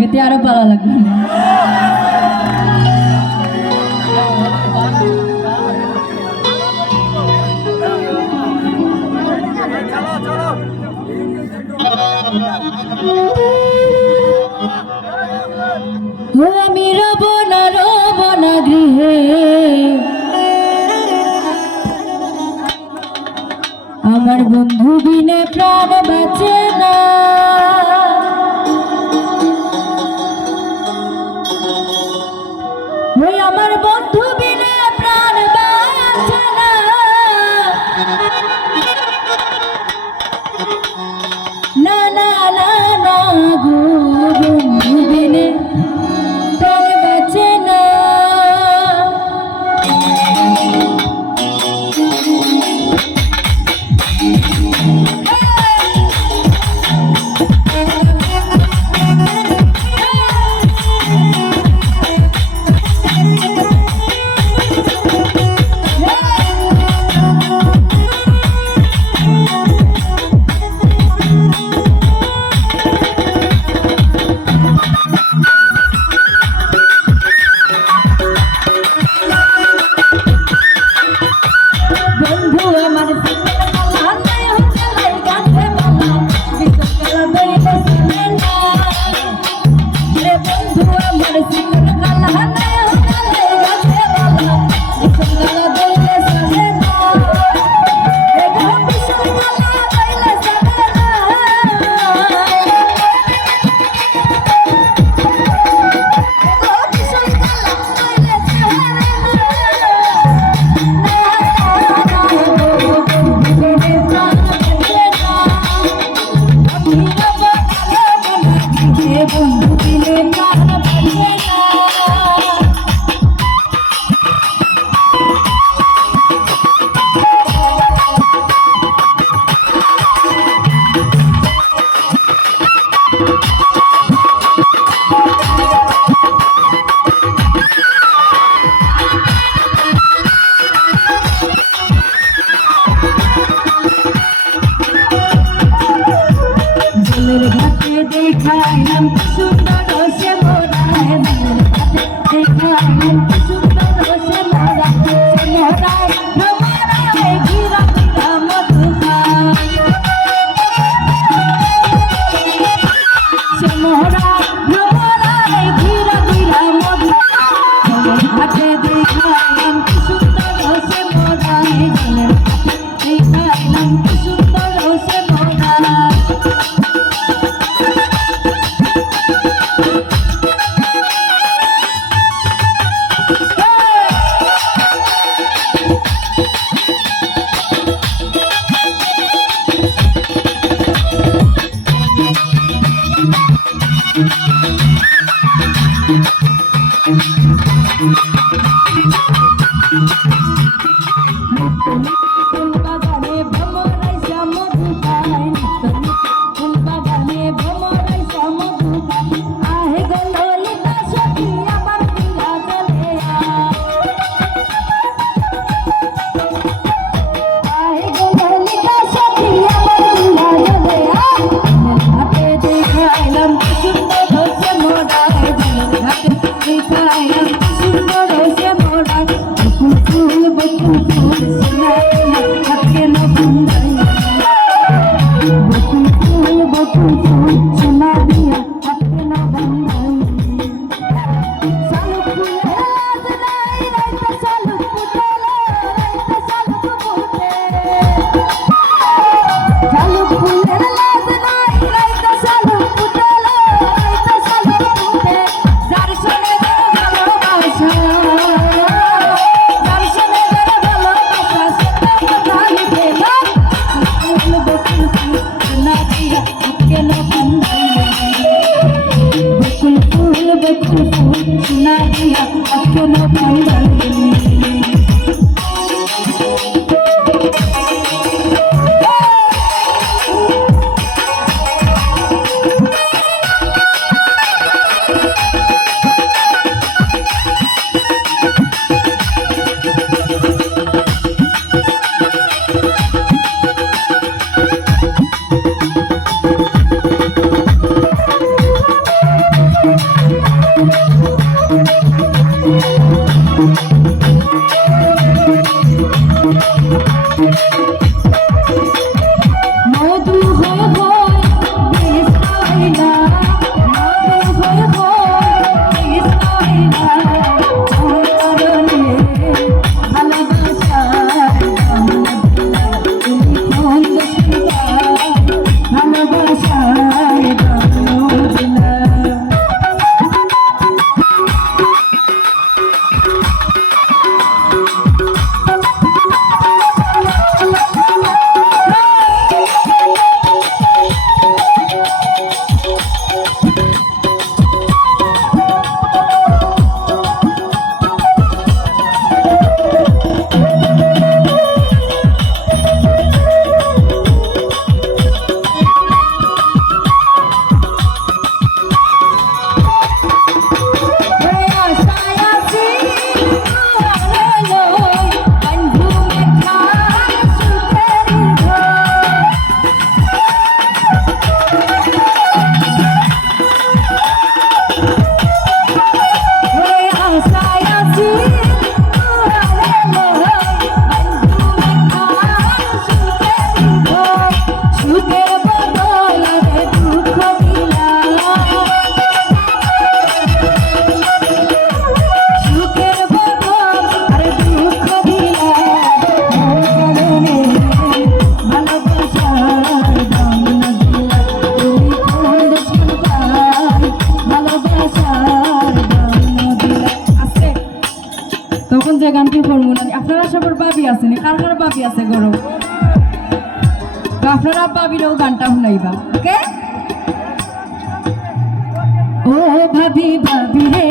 গীতে আরো ভালো লাগবে। আমি রব না গৃহে, আমার বন্ধু বিনে প্রাণ বাঁচে না। ওই আমার বন্ধু বিনে প্রাণ বাঁচে না। না না না না গো, বন্ধু বিনে প্রাণ বাঁচে না। দেখাইলাম সুন্দর সে মোরা, দেখাইলাম সুন্দর সে মোরা, সে মোরা ভ্রমরায় ঘিরা ঘিরা মধুকা, সে মোরা ভ্রমরায় ঘিরা ঘিরা মধুকা। ঘাটে দেখাইলাম সুন্দর সে মোরা, দেখাইলাম সুন্দর সে মোরা। বাগানে ভ্রমরাই মধু খায়, বাগানে ভ্রমরাই মধু খায়, আহে গো ললিতা সখী আমার দিলা চলে আহে গো ললিতা সখী আমার দিলা চলে ঘাটে দেখাইলাম সুন্দর সে মোরা, ঘাটে দেখাইলাম সুন্দর সে মোরা। ফুল বকুল ফুল সোনাইলা হাতে না বন্ধাইলা, বকুল ফুল সোনা দিয়া হাতে না বন্ধাইলা। শালুক ফুলের লাজ নাই রাইতে শালুক ফুটেলা, রাইতে শালুক ফুটে। শালুক ফুলের লাজ নাই রাইতে শালুক ফুটেলা, রাইতে শালুক ফুটে। যার সঙ্গে ভালোবাসা, বকুল ফুল সোনা দিয়া কেন বন্ধাইলা। যে গানটি ফর্মুলা আপনারা সবার বাবি আছেন, কার কার বাবি আছে গরম, তো আপনারা বাবিরও গানটা শুনাইবা। ওকে, ও ভাবি ভাবি রে